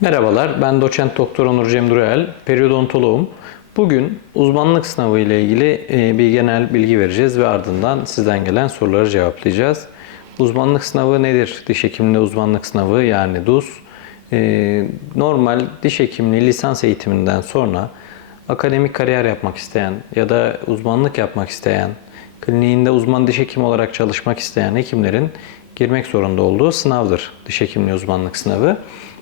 Merhabalar, ben doçent doktor Onur Cem Durel, periyodontoloğum. Bugün uzmanlık sınavı ile ilgili e, bir genel bilgi vereceğiz ve ardından sizden gelen soruları cevaplayacağız. Uzmanlık sınavı nedir? Diş hekimliği uzmanlık sınavı yani DUS. E, Normal diş hekimliği lisans eğitiminden sonra akademik kariyer yapmak isteyen ya da uzmanlık yapmak isteyen, kliniğinde uzman diş hekimi olarak çalışmak isteyen hekimlerin girmek zorunda olduğu sınavdır. Diş hekimliği uzmanlık sınavı.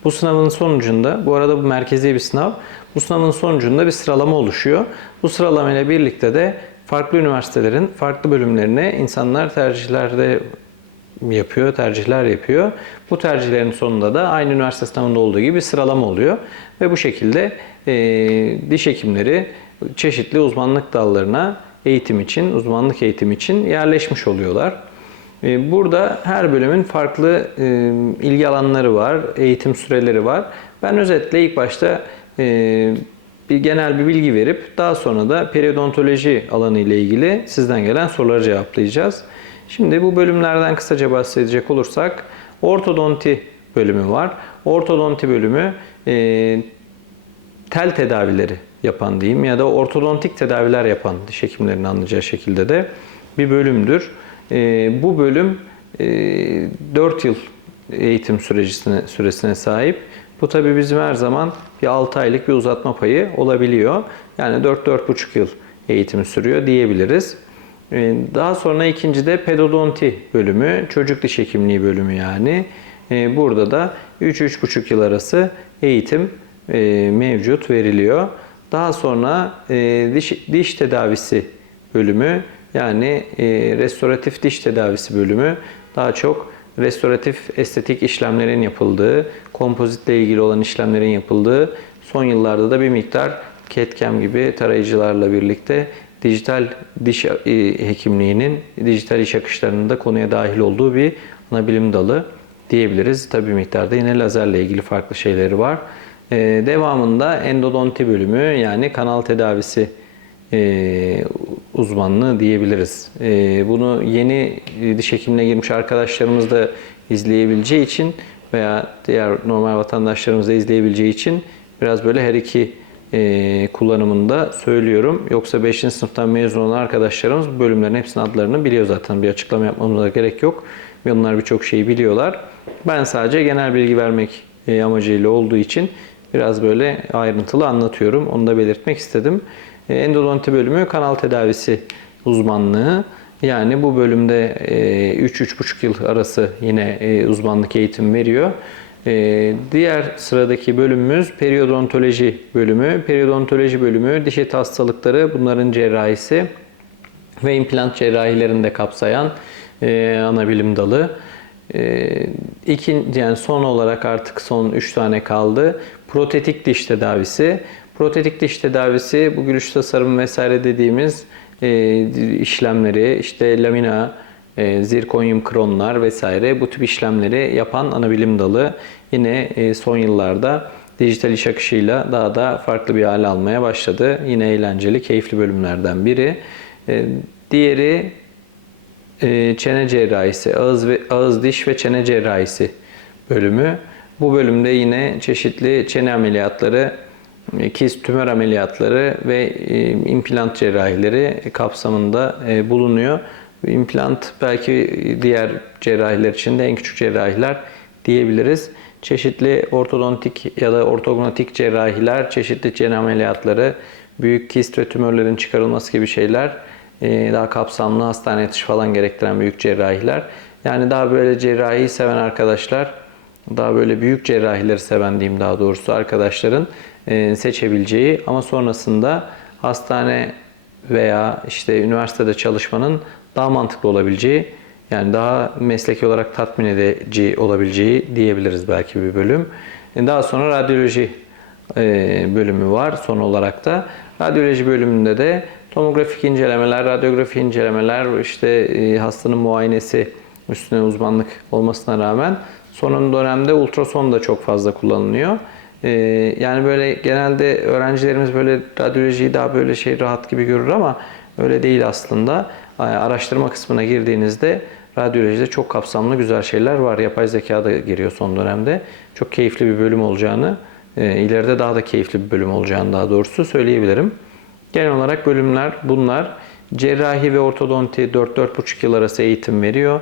Bu sınavın sonucunda, bu arada bu merkezi bir sınav, bu sınavın sonucunda bir sıralama oluşuyor. Bu sıralamayla birlikte de farklı üniversitelerin farklı bölümlerine insanlar tercihlerde yapıyor, tercihler yapıyor. Bu tercihlerin sonunda da aynı üniversite sınavında olduğu gibi bir sıralama oluyor. Ve bu şekilde e, diş hekimleri çeşitli uzmanlık dallarına eğitim için, uzmanlık eğitim için yerleşmiş oluyorlar. E, Burada her bölümün farklı e, ilgi alanları var, eğitim süreleri var. Ben özetle ilk başta e, bir genel bir bilgi verip daha sonra da periodontoloji alanı ile ilgili sizden gelen soruları cevaplayacağız. Şimdi bu bölümlerden kısaca bahsedecek olursak ortodonti bölümü var. Ortodonti bölümü e, tel tedavileri yapan diyeyim ya da ortodontik tedaviler yapan diş hekimlerinin anlayacağı şekilde de bir bölümdür. E, bu bölüm e, 4 yıl eğitim sürecine, süresine sahip. Bu tabi bizim her zaman bir 6 aylık bir uzatma payı olabiliyor. Yani 4-4,5 yıl eğitim sürüyor diyebiliriz. E, Daha sonra ikinci de pedodonti bölümü, çocuk diş hekimliği bölümü yani. E, Burada da 3-3,5 yıl arası eğitim e, mevcut veriliyor. Daha sonra e, diş, diş tedavisi bölümü yani e, restoratif diş tedavisi bölümü daha çok restoratif estetik işlemlerin yapıldığı, kompozitle ilgili olan işlemlerin yapıldığı, son yıllarda da bir miktar CAD-CAM gibi tarayıcılarla birlikte dijital diş e, hekimliğinin dijital iş akışlarının da konuya dahil olduğu bir ana bilim dalı diyebiliriz. Tabii bir miktarda yine lazerle ilgili farklı şeyleri var. Ee, devamında endodonti bölümü yani kanal tedavisi e, uzmanlığı diyebiliriz. E, bunu yeni diş hekimliğine girmiş arkadaşlarımız da izleyebileceği için veya diğer normal vatandaşlarımız da izleyebileceği için biraz böyle her iki e, kullanımında söylüyorum. Yoksa 5. sınıftan mezun olan arkadaşlarımız bu bölümlerin hepsinin adlarını biliyor zaten. Bir açıklama yapmamıza gerek yok. Ve onlar birçok şeyi biliyorlar. Ben sadece genel bilgi vermek e, amacıyla olduğu için biraz böyle ayrıntılı anlatıyorum. Onu da belirtmek istedim. E, Endodonti bölümü kanal tedavisi uzmanlığı. Yani bu bölümde e, 3-3,5 yıl arası yine e, uzmanlık eğitim veriyor. E, diğer sıradaki bölümümüz periodontoloji bölümü. Periodontoloji bölümü diş eti hastalıkları, bunların cerrahisi ve implant cerrahilerini de kapsayan e, ana bilim dalı. E, ikinci, yani son olarak artık son 3 tane kaldı. Protetik diş tedavisi. Protetik diş tedavisi bu gülüş tasarım vesaire dediğimiz e, işlemleri işte lamina, e, zirkonyum kronlar vesaire bu tip işlemleri yapan ana bilim dalı yine e, son yıllarda dijital iş akışıyla daha da farklı bir hale almaya başladı. Yine eğlenceli, keyifli bölümlerden biri. E, diğeri e, çene cerrahisi, ağız ve ağız diş ve çene cerrahisi bölümü. Bu bölümde yine çeşitli çene ameliyatları, e, kist tümör ameliyatları ve e, implant cerrahileri kapsamında e, bulunuyor. İmplant belki diğer cerrahiler için de en küçük cerrahiler diyebiliriz. Çeşitli ortodontik ya da ortognatik cerrahiler, çeşitli çene ameliyatları, büyük kist ve tümörlerin çıkarılması gibi şeyler, daha kapsamlı hastane yatışı falan gerektiren büyük cerrahiler. Yani daha böyle cerrahiyi seven arkadaşlar, daha böyle büyük cerrahileri seven diyeyim daha doğrusu arkadaşların seçebileceği ama sonrasında hastane veya işte üniversitede çalışmanın daha mantıklı olabileceği yani daha mesleki olarak tatmin edici olabileceği diyebiliriz belki bir bölüm. E, Daha sonra radyoloji e, bölümü var son olarak da. Radyoloji bölümünde de tomografik incelemeler, radyografi incelemeler, işte e, hastanın muayenesi üstüne uzmanlık olmasına rağmen son dönemde ultrason da çok fazla kullanılıyor. E, Yani böyle genelde öğrencilerimiz böyle radyolojiyi daha böyle şey rahat gibi görür ama öyle değil aslında. Araştırma kısmına girdiğinizde radyolojide çok kapsamlı güzel şeyler var. Yapay zeka da giriyor son dönemde. Çok keyifli bir bölüm olacağını, e, ileride daha da keyifli bir bölüm olacağını daha doğrusu söyleyebilirim. Genel olarak bölümler bunlar. Cerrahi ve ortodonti 4-4,5 yıl arası eğitim veriyor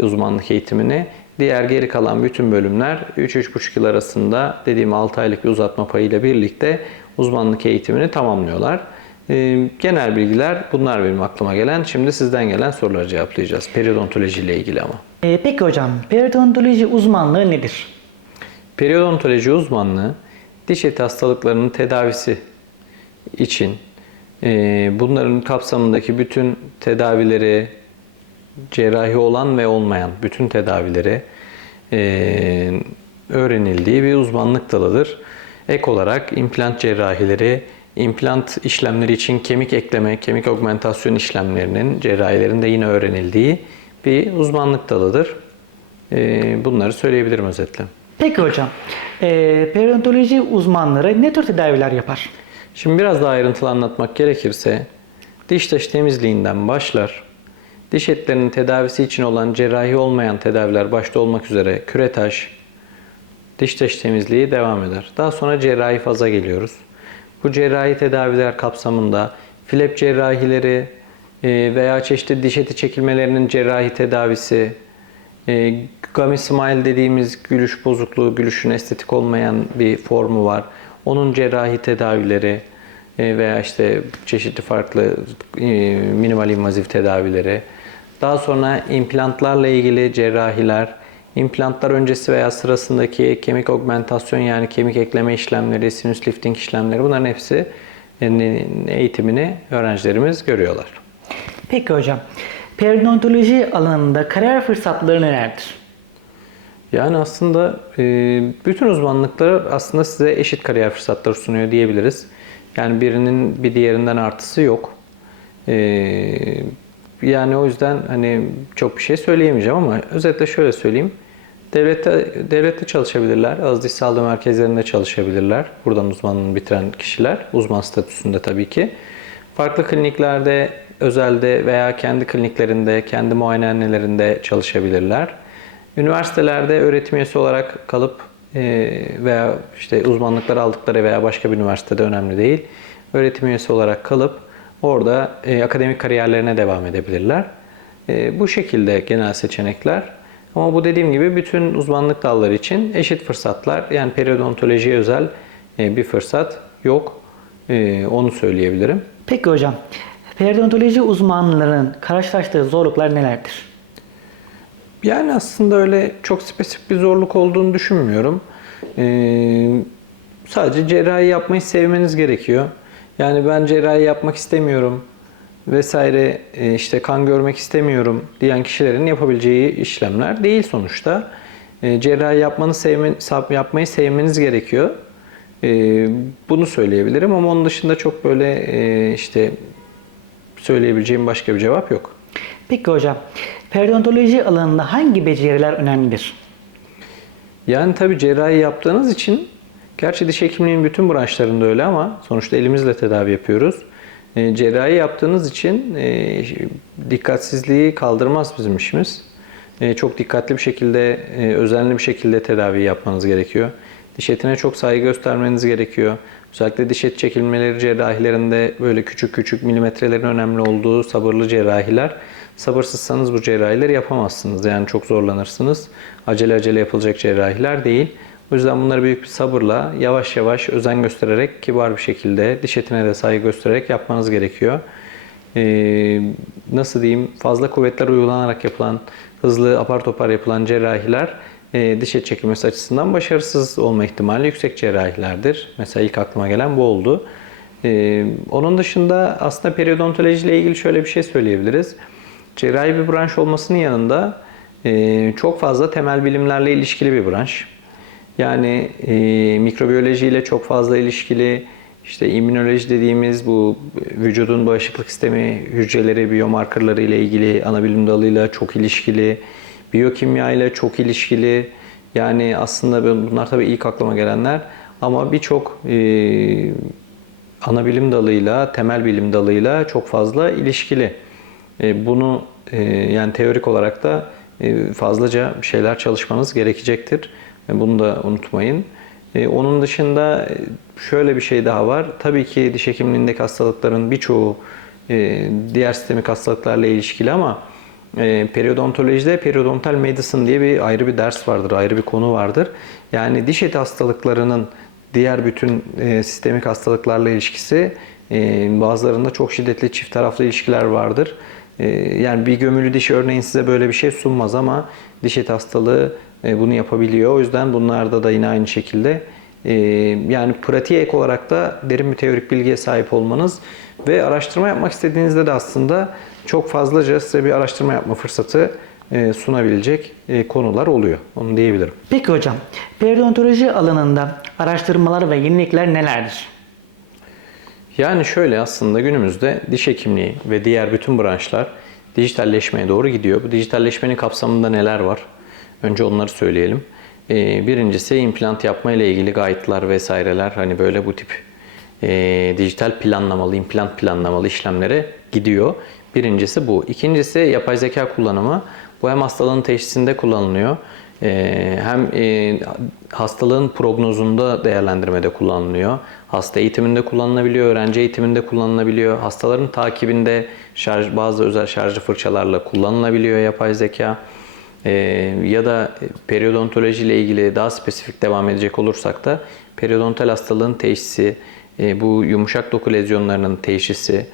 uzmanlık eğitimini. Diğer geri kalan bütün bölümler 3-3,5 yıl arasında dediğim 6 aylık bir uzatma payıyla birlikte uzmanlık eğitimini tamamlıyorlar. Ee, genel bilgiler bunlar benim aklıma gelen. Şimdi sizden gelen soruları cevaplayacağız. Periodontoloji ile ilgili ama. Ee, peki hocam, periodontoloji uzmanlığı nedir? Periodontoloji uzmanlığı diş eti hastalıklarının tedavisi için e, bunların kapsamındaki bütün tedavileri, cerrahi olan ve olmayan bütün tedavileri e, öğrenildiği bir uzmanlık dalıdır. Ek olarak implant cerrahileri, implant işlemleri için kemik ekleme, kemik augmentasyon işlemlerinin cerrahilerinde yine öğrenildiği bir uzmanlık dalıdır. E, bunları söyleyebilirim özetle. Peki hocam, ee, periodontoloji uzmanları ne tür tedaviler yapar? Şimdi biraz daha ayrıntılı anlatmak gerekirse diş taşı temizliğinden başlar. Diş etlerinin tedavisi için olan cerrahi olmayan tedaviler başta olmak üzere küretaş, diş taşı temizliği devam eder. Daha sonra cerrahi faza geliyoruz. Bu cerrahi tedaviler kapsamında flap cerrahileri e, veya çeşitli diş eti çekilmelerinin cerrahi tedavisi, e, gummy smile dediğimiz gülüş bozukluğu, gülüşün estetik olmayan bir formu var. Onun cerrahi tedavileri e, veya işte çeşitli farklı minimal invaziv tedavileri. Daha sonra implantlarla ilgili cerrahiler, implantlar öncesi veya sırasındaki kemik augmentasyon yani kemik ekleme işlemleri, sinüs lifting işlemleri bunların hepsi e, eğitimini öğrencilerimiz görüyorlar. Peki hocam, periodontoloji alanında kariyer fırsatları nelerdir? Yani aslında e, bütün uzmanlıklar aslında size eşit kariyer fırsatları sunuyor diyebiliriz. Yani birinin bir diğerinden artısı yok. Yani o yüzden hani çok bir şey söyleyemeyeceğim ama özetle şöyle söyleyeyim. Devlette, devlette çalışabilirler, diş sağlığı merkezlerinde çalışabilirler. Buradan uzmanlığını bitiren kişiler, uzman statüsünde tabii ki. Farklı kliniklerde, özelde veya kendi kliniklerinde, kendi muayenehanelerinde çalışabilirler. Üniversitelerde öğretim üyesi olarak kalıp e, veya işte uzmanlıklar aldıkları veya başka bir üniversitede önemli değil. Öğretim üyesi olarak kalıp orada e, akademik kariyerlerine devam edebilirler. E, bu şekilde genel seçenekler. Ama bu dediğim gibi bütün uzmanlık dalları için eşit fırsatlar. Yani periodontolojiye özel e, bir fırsat yok. E, onu söyleyebilirim. Peki hocam, periodontoloji uzmanlarının karşılaştığı zorluklar nelerdir? Yani aslında öyle çok spesifik bir zorluk olduğunu düşünmüyorum. Ee, sadece cerrahi yapmayı sevmeniz gerekiyor. Yani ben cerrahi yapmak istemiyorum vesaire e, işte kan görmek istemiyorum diyen kişilerin yapabileceği işlemler değil sonuçta. E, cerrahi yapmanı sevme, yapmayı sevmeniz gerekiyor. E, bunu söyleyebilirim ama onun dışında çok böyle işte söyleyebileceğim başka bir cevap yok. Peki hocam, periodontoloji alanında hangi beceriler önemlidir? Yani tabii cerrahi yaptığınız için gerçi diş hekimliğinin bütün branşlarında öyle ama sonuçta elimizle tedavi yapıyoruz. E, cerrahi yaptığınız için e, dikkatsizliği kaldırmaz bizim işimiz. E, çok dikkatli bir şekilde, özenli bir şekilde tedavi yapmanız gerekiyor. Diş etine çok saygı göstermeniz gerekiyor. Özellikle diş et çekilmeleri cerrahilerinde böyle küçük küçük milimetrelerin önemli olduğu sabırlı cerrahiler. Sabırsızsanız bu cerrahileri yapamazsınız. Yani çok zorlanırsınız. Acele acele yapılacak cerrahiler değil. O yüzden bunları büyük bir sabırla, yavaş yavaş özen göstererek, kibar bir şekilde, diş etine de saygı göstererek yapmanız gerekiyor. Ee, nasıl diyeyim, fazla kuvvetler uygulanarak yapılan, hızlı apar topar yapılan cerrahiler e, diş et çekilmesi açısından başarısız olma ihtimali yüksek cerrahilerdir. Mesela ilk aklıma gelen bu oldu. Ee, onun dışında aslında periodontoloji ile ilgili şöyle bir şey söyleyebiliriz. Cerrahi bir branş olmasının yanında e, çok fazla temel bilimlerle ilişkili bir branş. Yani e, mikrobiyoloji çok fazla ilişkili, işte immünoloji dediğimiz bu vücudun bağışıklık sistemi hücreleri, biyomarkerları ile ilgili ana bilim dalıyla çok ilişkili, biyokimya ile çok ilişkili. Yani aslında bunlar tabii ilk aklıma gelenler ama birçok e, ana bilim dalıyla, temel bilim dalıyla çok fazla ilişkili. E, bunu e, yani teorik olarak da e, fazlaca şeyler çalışmanız gerekecektir. E, Bunu da unutmayın. E, Onun dışında e, şöyle bir şey daha var. Tabii ki diş hekimliğindeki hastalıkların birçoğu diğer sistemik hastalıklarla ilişkili ama periodontolojide periodontal medicine diye bir ayrı bir ders vardır, ayrı bir konu vardır. Yani diş eti hastalıklarının diğer bütün sistemik hastalıklarla ilişkisi bazılarında çok şiddetli çift taraflı ilişkiler vardır. Yani bir gömülü diş örneğin size böyle bir şey sunmaz ama diş eti hastalığı bunu yapabiliyor. O yüzden bunlarda da yine aynı şekilde e, yani pratiğe ek olarak da derin bir teorik bilgiye sahip olmanız ve araştırma yapmak istediğinizde de aslında çok fazlaca size bir araştırma yapma fırsatı e, sunabilecek e, konular oluyor. Onu diyebilirim. Peki hocam, periodontoloji alanında araştırmalar ve yenilikler nelerdir? Yani şöyle aslında günümüzde diş hekimliği ve diğer bütün branşlar dijitalleşmeye doğru gidiyor. Bu dijitalleşmenin kapsamında neler var? Önce onları söyleyelim. Ee, birincisi implant yapma ile ilgili guide'lar vesaireler hani böyle bu tip e, dijital planlamalı, implant planlamalı işlemlere gidiyor. Birincisi bu. İkincisi yapay zeka kullanımı. Bu hem hastalığın teşhisinde kullanılıyor. Ee, hem e, hastalığın prognozunda değerlendirmede kullanılıyor. Hasta eğitiminde kullanılabiliyor, öğrenci eğitiminde kullanılabiliyor. Hastaların takibinde şarj, bazı özel şarjlı fırçalarla kullanılabiliyor yapay zeka. Ee, ya da periodontoloji ile ilgili daha spesifik devam edecek olursak da periodontal hastalığın teşhisi, e, bu yumuşak doku lezyonlarının teşhisi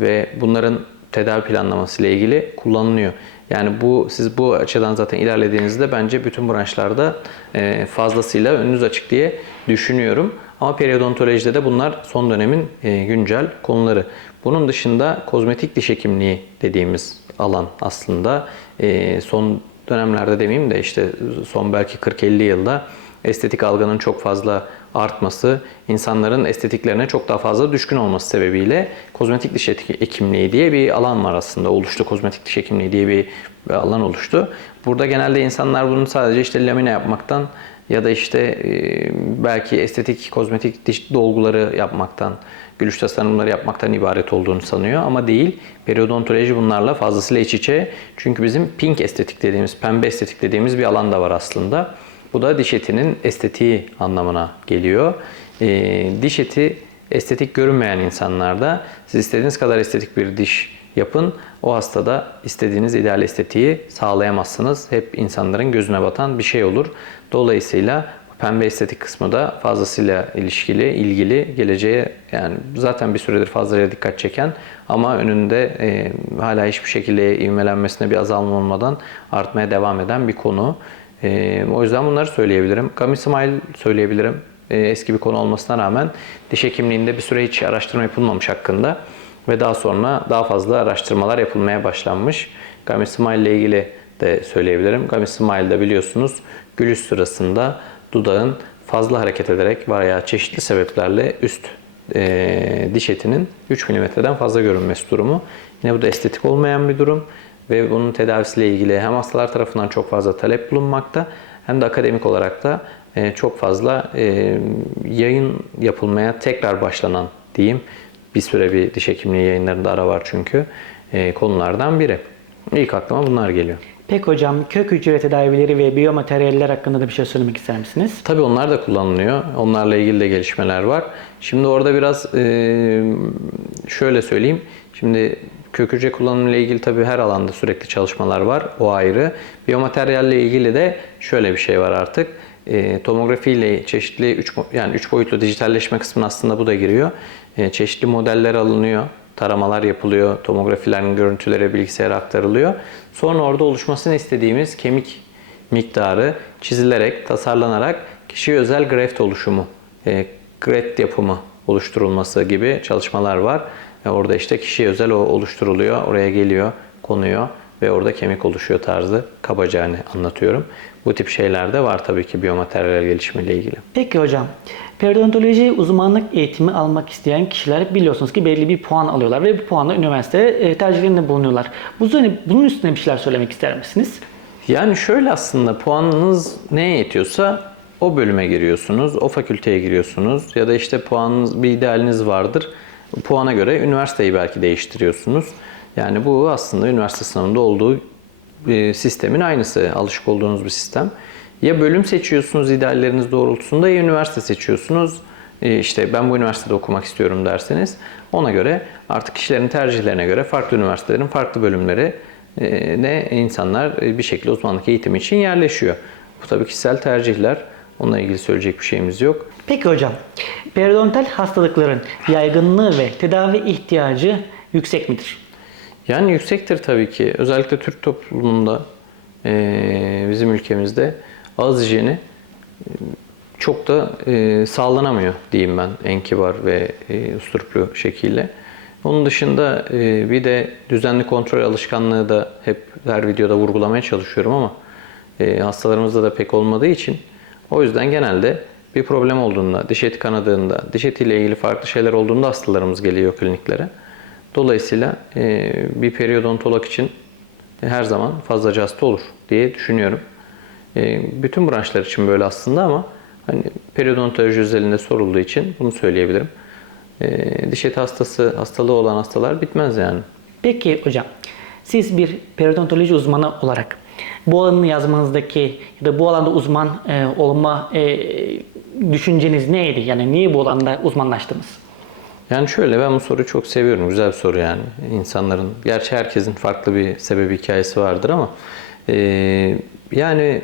ve bunların tedavi planlaması ile ilgili kullanılıyor. Yani bu siz bu açıdan zaten ilerlediğinizde bence bütün branşlarda e, fazlasıyla önünüz açık diye düşünüyorum. Ama periodontolojide de bunlar son dönemin e, güncel konuları. Bunun dışında kozmetik diş hekimliği dediğimiz alan aslında e, son dönemlerde demeyeyim de işte son belki 40-50 yılda estetik algının çok fazla artması, insanların estetiklerine çok daha fazla düşkün olması sebebiyle kozmetik diş hekimliği diye bir alan var aslında. Oluştu kozmetik diş hekimliği diye bir alan oluştu. Burada genelde insanlar bunu sadece işte lamine yapmaktan ya da işte e, belki estetik kozmetik diş dolguları yapmaktan, gülüş tasarımları yapmaktan ibaret olduğunu sanıyor ama değil. Periodontoloji bunlarla fazlasıyla iç içe. Çünkü bizim pink estetik dediğimiz, pembe estetik dediğimiz bir alan da var aslında. Bu da diş etinin estetiği anlamına geliyor. E, diş eti estetik görünmeyen insanlarda siz istediğiniz kadar estetik bir diş yapın. O hastada istediğiniz ideal estetiği sağlayamazsınız. Hep insanların gözüne batan bir şey olur. Dolayısıyla pembe estetik kısmı da fazlasıyla ilişkili, ilgili, geleceğe yani zaten bir süredir fazlaca dikkat çeken ama önünde e, hala hiçbir şekilde ivmelenmesine bir azalma olmadan artmaya devam eden bir konu. E, o yüzden bunları söyleyebilirim. Gummy Smile söyleyebilirim. E, eski bir konu olmasına rağmen diş hekimliğinde bir süre hiç araştırma yapılmamış hakkında ve daha sonra daha fazla araştırmalar yapılmaya başlanmış. Gummy Smile ile ilgili de söyleyebilirim. Gummy Smile'da biliyorsunuz gülüş sırasında dudağın fazla hareket ederek veya çeşitli sebeplerle üst e, diş etinin 3 mm'den fazla görünmesi durumu. Yine bu da estetik olmayan bir durum ve bunun tedavisiyle ilgili hem hastalar tarafından çok fazla talep bulunmakta hem de akademik olarak da e, çok fazla e, yayın yapılmaya tekrar başlanan diyeyim. Bir süre bir diş hekimliği yayınlarında ara var çünkü e, konulardan biri. İlk aklıma bunlar geliyor. Peki hocam, kök hücre tedavileri ve biyomateryaller hakkında da bir şey söylemek ister misiniz? Tabii onlar da kullanılıyor. Onlarla ilgili de gelişmeler var. Şimdi orada biraz e, şöyle söyleyeyim. Şimdi kök hücre kullanımı ile ilgili tabii her alanda sürekli çalışmalar var. O ayrı. Biyomateryalle ilgili de şöyle bir şey var artık. E, tomografi ile çeşitli üç, yani üç boyutlu dijitalleşme kısmına aslında bu da giriyor. E, çeşitli modeller alınıyor taramalar yapılıyor, tomografilerin görüntüleri bilgisayara aktarılıyor. Sonra orada oluşmasını istediğimiz kemik miktarı çizilerek, tasarlanarak kişiye özel graft oluşumu, e, graft yapımı oluşturulması gibi çalışmalar var. E, orada işte kişiye özel o oluşturuluyor, oraya geliyor, konuyor ve orada kemik oluşuyor tarzı kabaca hani anlatıyorum. Bu tip şeyler de var tabii ki biyomateryal gelişimiyle ilgili. Peki hocam, periodontoloji uzmanlık eğitimi almak isteyen kişiler biliyorsunuz ki belli bir puan alıyorlar ve bu puanla üniversite e, tercihlerinde bulunuyorlar. Bunun üstüne bir şeyler söylemek ister misiniz? Yani şöyle aslında puanınız neye yetiyorsa o bölüme giriyorsunuz, o fakülteye giriyorsunuz ya da işte puanınız bir idealiniz vardır. Puana göre üniversiteyi belki değiştiriyorsunuz. Yani bu aslında üniversite sınavında olduğu e, sistemin aynısı. Alışık olduğunuz bir sistem. Ya bölüm seçiyorsunuz idealleriniz doğrultusunda ya üniversite seçiyorsunuz. E, işte ben bu üniversitede okumak istiyorum derseniz ona göre artık kişilerin tercihlerine göre farklı üniversitelerin farklı bölümleri e, ne insanlar bir şekilde uzmanlık eğitimi için yerleşiyor. Bu tabii kişisel tercihler. Onunla ilgili söyleyecek bir şeyimiz yok. Peki hocam, periodontal hastalıkların yaygınlığı ve tedavi ihtiyacı yüksek midir? Yani yüksektir tabii ki. Özellikle Türk toplumunda, e, bizim ülkemizde ağız hijyeni e, çok da e, sağlanamıyor diyeyim ben en kibar ve e, usturuplu şekilde. Onun dışında e, bir de düzenli kontrol alışkanlığı da hep her videoda vurgulamaya çalışıyorum ama e, hastalarımızda da pek olmadığı için o yüzden genelde bir problem olduğunda, diş eti kanadığında, diş etiyle ilgili farklı şeyler olduğunda hastalarımız geliyor kliniklere. Dolayısıyla e, bir periodontolog için her zaman fazlaca hasta olur diye düşünüyorum. E, bütün branşlar için böyle aslında ama hani periodontoloji özelinde sorulduğu için bunu söyleyebilirim. E, diş eti hastası, hastalığı olan hastalar bitmez yani. Peki hocam, siz bir periodontoloji uzmanı olarak bu alanı yazmanızdaki ya da bu alanda uzman e, olma e, düşünceniz neydi? Yani niye bu alanda uzmanlaştınız? Yani şöyle ben bu soruyu çok seviyorum. Güzel bir soru yani. İnsanların, gerçi herkesin farklı bir sebebi hikayesi vardır ama e, yani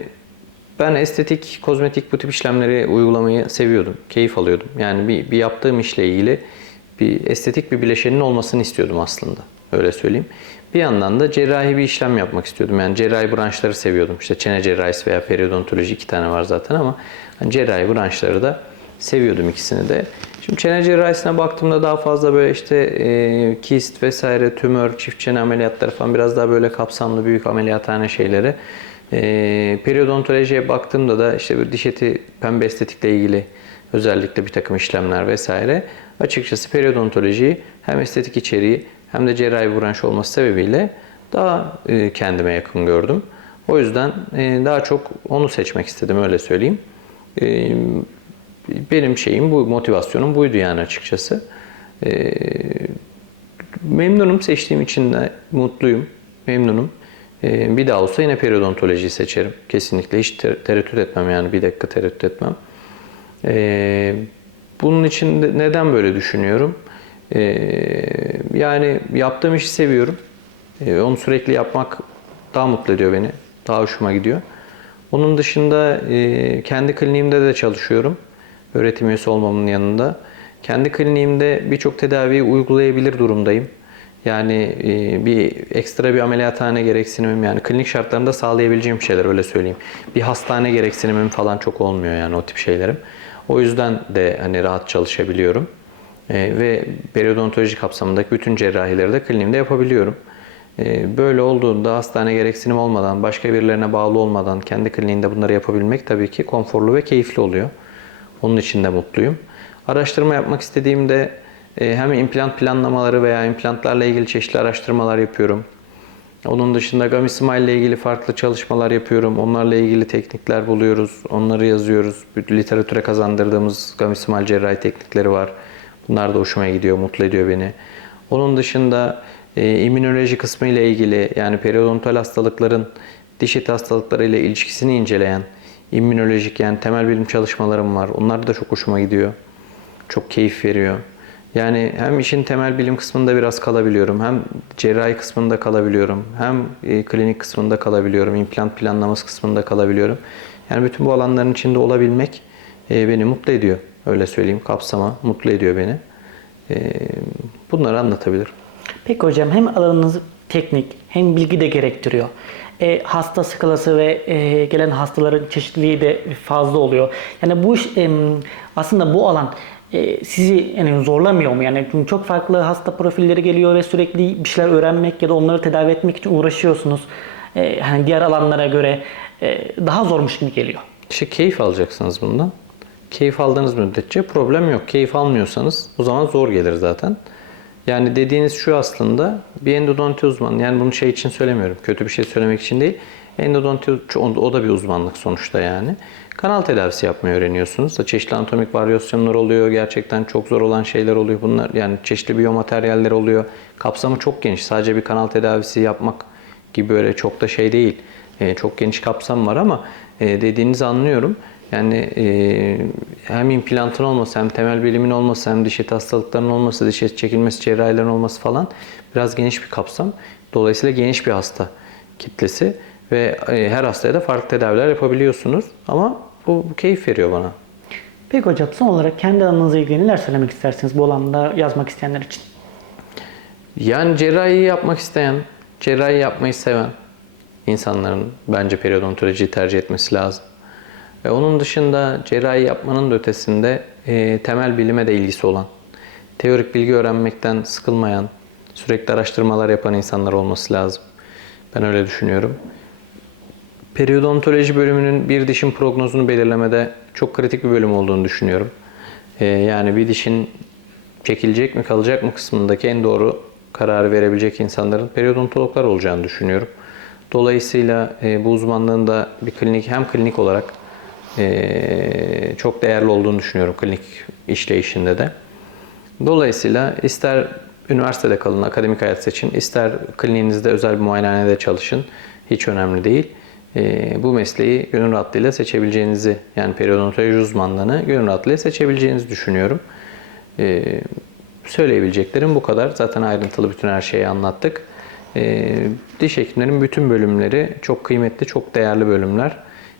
ben estetik, kozmetik bu tip işlemleri uygulamayı seviyordum. Keyif alıyordum. Yani bir, bir yaptığım işle ilgili bir estetik bir bileşenin olmasını istiyordum aslında. Öyle söyleyeyim. Bir yandan da cerrahi bir işlem yapmak istiyordum. Yani cerrahi branşları seviyordum. İşte çene cerrahisi veya periodontoloji iki tane var zaten ama hani cerrahi branşları da seviyordum ikisini de. Şimdi çene cerrahisine baktığımda daha fazla böyle işte e, kist vesaire, tümör, çift çene ameliyatları falan biraz daha böyle kapsamlı büyük ameliyathane şeyleri. E, periodontolojiye baktığımda da işte bir diş eti pembe estetikle ilgili özellikle bir takım işlemler vesaire. Açıkçası periodontolojiyi hem estetik içeriği hem de cerrahi branş olması sebebiyle daha e, kendime yakın gördüm. O yüzden e, daha çok onu seçmek istedim öyle söyleyeyim. E, benim şeyim bu motivasyonum buydu yani açıkçası. Ee, memnunum seçtiğim için de mutluyum. Memnunum. Ee, bir daha olsa yine periodontolojiyi seçerim. Kesinlikle hiç ter- tereddüt etmem yani bir dakika tereddüt etmem. Ee, bunun için de neden böyle düşünüyorum? Yani yaptığım işi seviyorum. Onu sürekli yapmak daha mutlu ediyor beni. Daha hoşuma gidiyor. Onun dışında e, kendi kliniğimde de çalışıyorum. Öğretim üyesi olmamın yanında. Kendi kliniğimde birçok tedaviyi uygulayabilir durumdayım. Yani e, bir ekstra bir ameliyathane gereksinimim yani klinik şartlarında sağlayabileceğim şeyler öyle söyleyeyim. Bir hastane gereksinimim falan çok olmuyor yani o tip şeylerim. O yüzden de hani rahat çalışabiliyorum. E, ve periodontoloji kapsamındaki bütün cerrahileri de kliniğimde yapabiliyorum. E, böyle olduğunda hastane gereksinim olmadan, başka birilerine bağlı olmadan kendi kliniğinde bunları yapabilmek tabii ki konforlu ve keyifli oluyor. Onun için de mutluyum. Araştırma yapmak istediğimde e, hem implant planlamaları veya implantlarla ilgili çeşitli araştırmalar yapıyorum. Onun dışında Gamismile ile ilgili farklı çalışmalar yapıyorum. Onlarla ilgili teknikler buluyoruz. Onları yazıyoruz. Literatüre kazandırdığımız Gamismile cerrahi teknikleri var. Bunlar da hoşuma gidiyor, mutlu ediyor beni. Onun dışında e, immünoloji kısmı ile ilgili yani periodontal hastalıkların diş eti hastalıkları ile ilişkisini inceleyen immünolojik yani temel bilim çalışmalarım var. Onlar da çok hoşuma gidiyor. Çok keyif veriyor. Yani hem işin temel bilim kısmında biraz kalabiliyorum, hem cerrahi kısmında kalabiliyorum, hem e, klinik kısmında kalabiliyorum, implant planlaması kısmında kalabiliyorum. Yani bütün bu alanların içinde olabilmek e, beni mutlu ediyor. Öyle söyleyeyim, kapsama mutlu ediyor beni. E, bunları anlatabilirim. Peki hocam hem alanınız teknik hem bilgi de gerektiriyor. E, hasta skalası ve e, gelen hastaların çeşitliliği de fazla oluyor. Yani bu iş em, aslında bu alan e, sizi yani zorlamıyor mu? Yani çünkü çok farklı hasta profilleri geliyor ve sürekli bir şeyler öğrenmek ya da onları tedavi etmek için uğraşıyorsunuz. E, hani diğer alanlara göre e, daha zormuş gibi geliyor. İşte keyif alacaksınız bundan. Keyif aldığınız müddetçe problem yok. Keyif almıyorsanız o zaman zor gelir zaten. Yani dediğiniz şu aslında bir endodonti uzmanı yani bunu şey için söylemiyorum. Kötü bir şey söylemek için değil. Endodonti o da bir uzmanlık sonuçta yani. Kanal tedavisi yapmayı öğreniyorsunuz. Çeşitli anatomik varyasyonlar oluyor. Gerçekten çok zor olan şeyler oluyor. Bunlar yani çeşitli biyomateryaller oluyor. Kapsamı çok geniş. Sadece bir kanal tedavisi yapmak gibi böyle çok da şey değil. E, çok geniş kapsam var ama e, dediğinizi anlıyorum. Yani e, hem implantın olması hem temel bilimin olması hem diş eti hastalıklarının olması, diş eti çekilmesi cerrahilerin olması falan biraz geniş bir kapsam. Dolayısıyla geniş bir hasta kitlesi ve e, her hastaya da farklı tedaviler yapabiliyorsunuz. Ama bu, bu keyif veriyor bana. Peki hocam son olarak kendi alanınızla ilgili neler söylemek istersiniz bu alanda yazmak isteyenler için? Yani cerrahi yapmak isteyen, cerrahi yapmayı seven insanların bence periodontolojiyi tercih etmesi lazım. Ve onun dışında cerrahi yapmanın da ötesinde e, temel bilime de ilgisi olan, teorik bilgi öğrenmekten sıkılmayan, sürekli araştırmalar yapan insanlar olması lazım. Ben öyle düşünüyorum. Periodontoloji bölümünün bir dişin prognozunu belirlemede çok kritik bir bölüm olduğunu düşünüyorum. Ee, yani bir dişin çekilecek mi kalacak mı kısmındaki en doğru kararı verebilecek insanların periodontologlar olacağını düşünüyorum. Dolayısıyla e, bu uzmanlığın da bir klinik hem klinik olarak e, çok değerli olduğunu düşünüyorum klinik işleyişinde de. Dolayısıyla ister üniversitede kalın, akademik hayat seçin, ister kliniğinizde özel bir muayenehanede çalışın. Hiç önemli değil. Ee, bu mesleği gönül rahatlığıyla seçebileceğinizi, yani periodontoloji uzmanlığını gönül rahatlığıyla seçebileceğinizi düşünüyorum. Ee, söyleyebileceklerim bu kadar. Zaten ayrıntılı bütün her şeyi anlattık. Ee, diş hekimlerin bütün bölümleri çok kıymetli, çok değerli bölümler.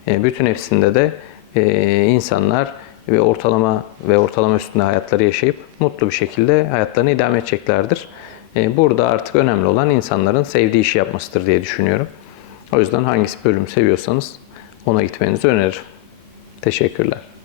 Ee, bütün hepsinde de e, insanlar ve ortalama ve ortalama üstünde hayatları yaşayıp mutlu bir şekilde hayatlarını idame edeceklerdir. Ee, Burada artık önemli olan insanların sevdiği işi yapmasıdır diye düşünüyorum. O yüzden hangisi bölüm seviyorsanız ona gitmenizi öneririm. Teşekkürler.